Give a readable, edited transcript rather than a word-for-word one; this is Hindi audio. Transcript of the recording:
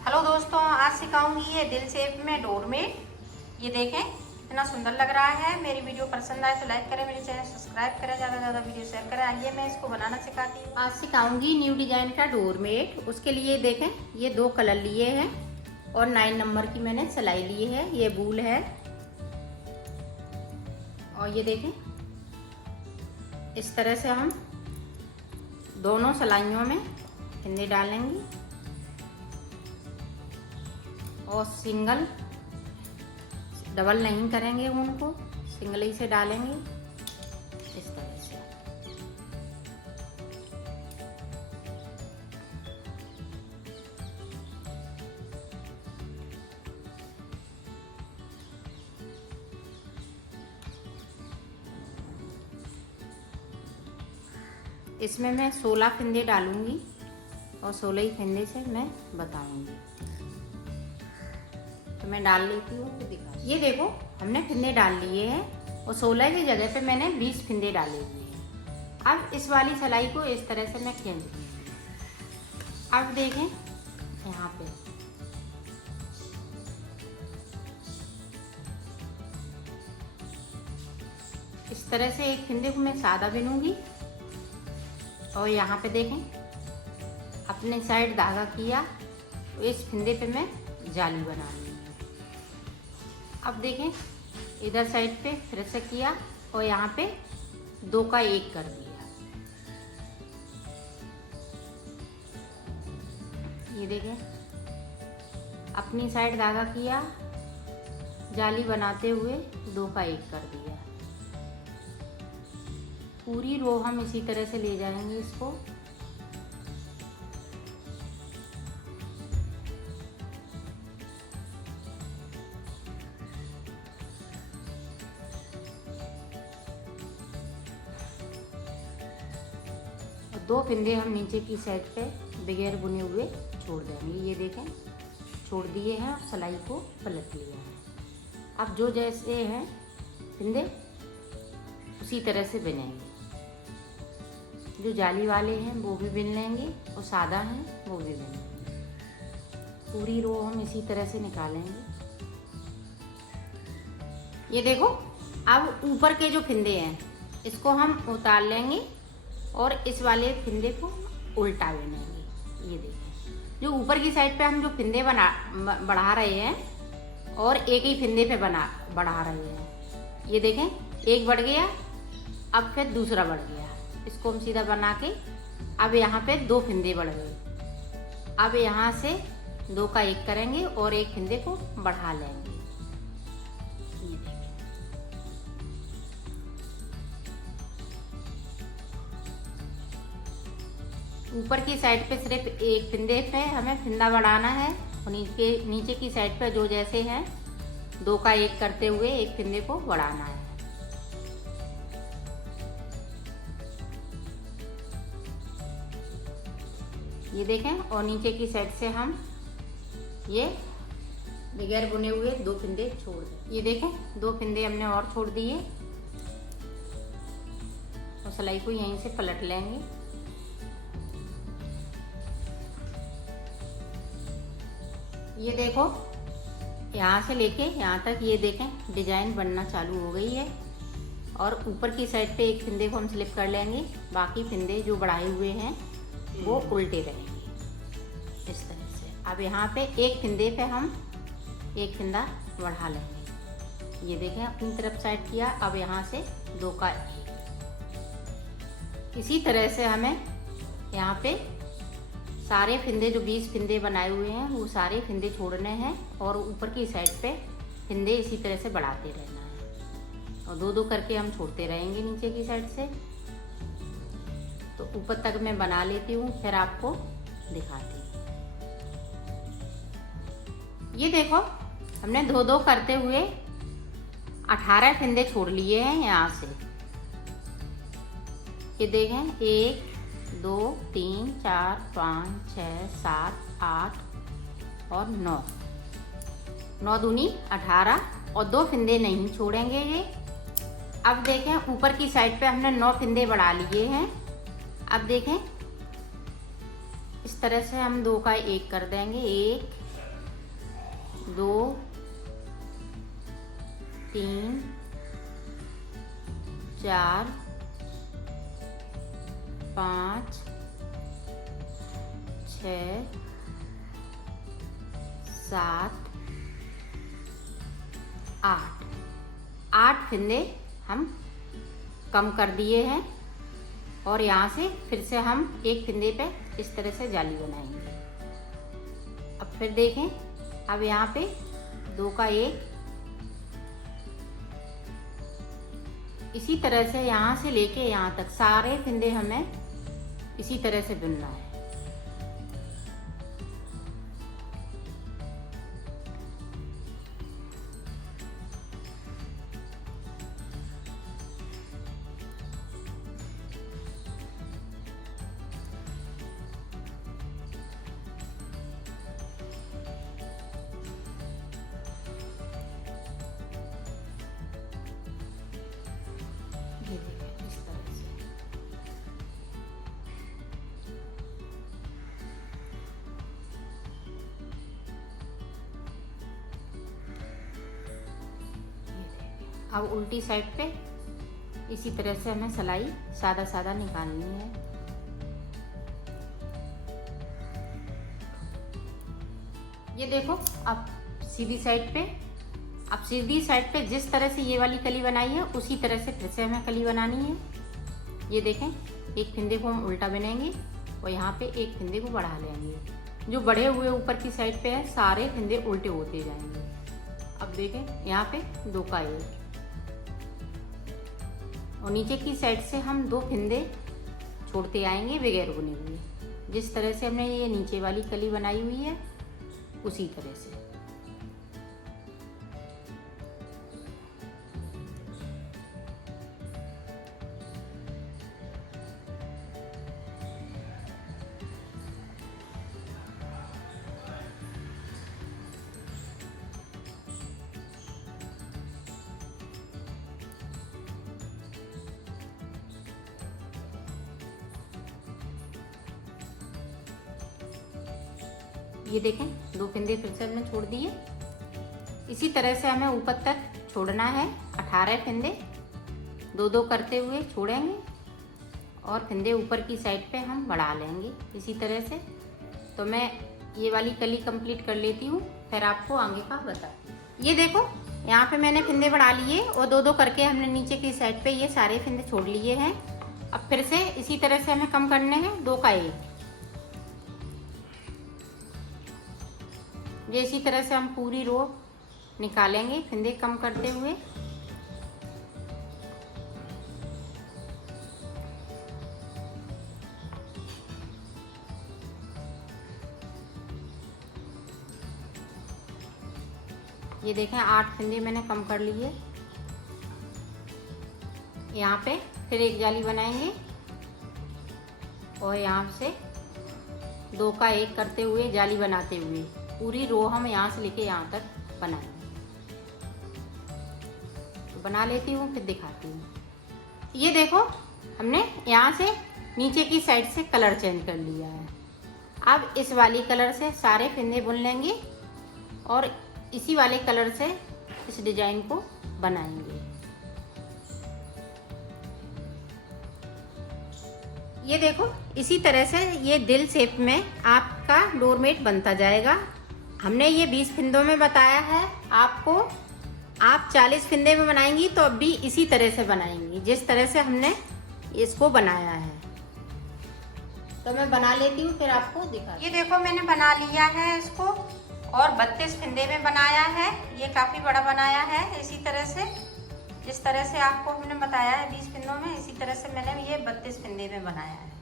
हेलो दोस्तों, आज सिखाऊंगी ये दिल शेप में डोरमेट। ये देखें कितना सुंदर लग रहा है। मेरी वीडियो पसंद आए तो लाइक करें, मेरे चैनल सब्सक्राइब करें, ज़्यादा से ज़्यादा वीडियो शेयर करें। आइए मैं इसको बनाना सिखाती हूँ। आज सिखाऊंगी न्यू डिजाइन का डोरमेट। उसके लिए देखें ये 2 कलर लिए हैं और 9 नंबर की मैंने सिलाई ली है। ये वूल है और ये देखें इस तरह से हम दोनों सिलाइयों में फंदे डालेंगे और सिंगल डबल नहीं करेंगे, उनको सिंगल ही से डालेंगे इस तरह से। इसमें मैं 16 फंदे डालूंगी और 16 ही फंदे से मैं बताऊंगी। तो मैं डाल लेती हूँ तो दिखा। ये देखो हमने फंदे डाल लिए हैं और 16 की जगह पे मैंने 20 फंदे डाले हुए हैं। अब इस वाली सिलाई को इस तरह से मैं खींच दूँगी। अब देखें यहाँ पे इस तरह से एक फंदे को मैं सादा बिनूंगी और यहाँ पे देखें अपने साइड धागा किया तो इस फंदे पे मैं जाली बना लूँगी। अब देखें इधर साइड पे फिर से किया और यहाँ पे 2 का 1 कर दिया। ये देखें अपनी साइड धागा किया, जाली बनाते हुए 2 का 1 कर दिया। पूरी रो हम इसी तरह से ले जाएंगे इसको। और 2 फंदे हम नीचे की साइड पे बगैर बुने हुए छोड़ देंगे। ये देखें छोड़ दिए हैं और सिलाई को पलट लिया है। अब जो जैसे हैं फंदे उसी तरह से बिनेंगे। जो जाली वाले हैं वो भी बिन लेंगे और सादा हैं वो भी बिन लेंगे। पूरी रो हम इसी तरह से निकालेंगे। ये देखो अब ऊपर के जो फंदे हैं इसको हम उतार लेंगे और इस वाले फंदे को उल्टा बिनेंगे। ये देखिए जो ऊपर की साइड पे हम जो फंदे बढ़ा रहे हैं और एक ही फंदे पे बढ़ा रहे हैं। ये देखें एक बढ़ गया, अब फिर दूसरा बढ़ गया। इसको हम सीधा बना के अब यहाँ पे 2 फंदे बढ़ गए। अब यहाँ से 2 का 1 करेंगे और एक फंदे को बढ़ा लेंगे। ये देखिए ऊपर की साइड पे सिर्फ एक फंदे पे हमें फंदा बढ़ाना है और नीचे की साइड पे जो जैसे हैं 2 का 1 करते हुए एक फंदे को बढ़ाना है। ये देखें और नीचे की साइड से हम ये बगैर बुने हुए 2 फंदे छोड़ दें। ये देखें 2 फंदे हमने और छोड़ दिए और सिलाई को यहीं से पलट लेंगे। ये देखो यहाँ से लेके यहाँ तक ये देखें डिजाइन बनना चालू हो गई है और ऊपर की साइड पे एक फंदे को हम स्लिप कर लेंगे। बाकी फंदे जो बढ़ाए हुए हैं वो उल्टे रहेंगे इस तरह से। अब यहाँ पे एक फंदे पे हम एक फंदा बढ़ा लेंगे। ये देखें अपनी तरफ साइड किया। अब यहाँ से 2 का 1 इसी तरह से हमें यहाँ पे सारे फंदे जो 20 फंदे बनाए हुए हैं वो सारे फंदे छोड़ने हैं और ऊपर की साइड पे फंदे इसी तरह से बढ़ाते रहना है और 2-2 करके हम छोड़ते रहेंगे नीचे की साइड से। तो ऊपर तक मैं बना लेती हूँ फिर आपको दिखाती हूँ। ये देखो हमने 2-2 करते हुए 18 फंदे छोड़ लिए हैं यहाँ से। ये देखें 1 2 3 4 5 6 7 8 और 9 दूनी 18 और 2 फंदे नहीं छोड़ेंगे ये। अब देखें ऊपर की साइड पे हमने 9 फंदे बढ़ा लिए हैं। अब देखें इस तरह से हम 2 का 1 कर देंगे, 1 2 3 4 5 6 7 8 फंदे हम कम कर दिए हैं और यहाँ से फिर से हम एक फंदे पे इस तरह से जाली बनाएंगे। अब फिर देखें, अब यहाँ पे 2 का 1 इसी तरह से यहाँ से लेके यहाँ तक सारे फंदे हमें इसी तरह से बुनना है। ये देखिए इस तरह से। अब उल्टी साइड पे इसी तरह से हमें सिलाई सादा सादा निकालनी है। ये देखो, अब सीधी साइड पे, अब सीधी साइड पे जिस तरह से ये वाली कली बनाई है उसी तरह से फिर से हमें कली बनानी है। ये देखें, एक फंदे को हम उल्टा बनाएंगे और यहाँ पे एक फंदे को बढ़ा लेंगे। जो बढ़े हुए ऊपर की साइड पे है सारे फंदे उल्टे होते जाएंगे। अब देखें, यहाँ पे 2 का 1 और नीचे की साइड से हम 2 फंदे छोड़ते आएंगे बगैर बुने हुए। जिस तरह से हमने ये नीचे वाली कली बनाई हुई है उसी तरह से। ये देखें, 2 फंदे फिर से हमने छोड़ दिए। इसी तरह से हमें ऊपर तक छोड़ना है 18 फंदे, 2-2 करते हुए छोड़ेंगे और फंदे ऊपर की साइड पे हम बढ़ा लेंगे इसी तरह से। तो मैं ये वाली कली कंप्लीट कर लेती हूँ, फिर आपको आगे का बताती हूँ। ये देखो, यहाँ पे मैंने फंदे बढ़ा लिए और 2-2 करके हमने नीचे की साइड पे ये सारे फंदे छोड़ लिए हैं। अब फिर से इसी तरह से हमें कम करने हैं 2 का 1। ये इसी तरह से हम पूरी रो निकालेंगे फंदे कम करते हुए। ये देखें, 8 फंदे मैंने कम कर लिए। यहाँ पे फिर एक जाली बनाएंगे और यहाँ से 2 का 1 करते हुए जाली बनाते हुए पूरी रो हम यहाँ से लेके यहाँ तक बनाएंगे। तो बना लेती हूँ फिर दिखाती हूँ। ये देखो, हमने यहाँ से नीचे की साइड से कलर चेंज कर लिया है। अब इस वाली कलर से सारे फंदे बुन लेंगे और इसी वाले कलर से इस डिजाइन को बनाएंगे। ये देखो, इसी तरह से ये दिल शेप में आपका डोरमेट बनता जाएगा। हमने ये 20 फंदों में बताया है आपको, आप 40 फंदे में बनाएंगी तो अब भी इसी तरह से बनाएंगी जिस तरह से हमने इसको बनाया है। तो मैं बना लेती हूँ फिर आपको दिखा। ये देखो, मैंने बना लिया है इसको और 32 फंदे में बनाया है। ये काफ़ी बड़ा बनाया है। इसी तरह से जिस तरह से आपको हमने बताया है 20 फंदों में, इसी तरह से मैंने ये 32 फंदे में बनाया है।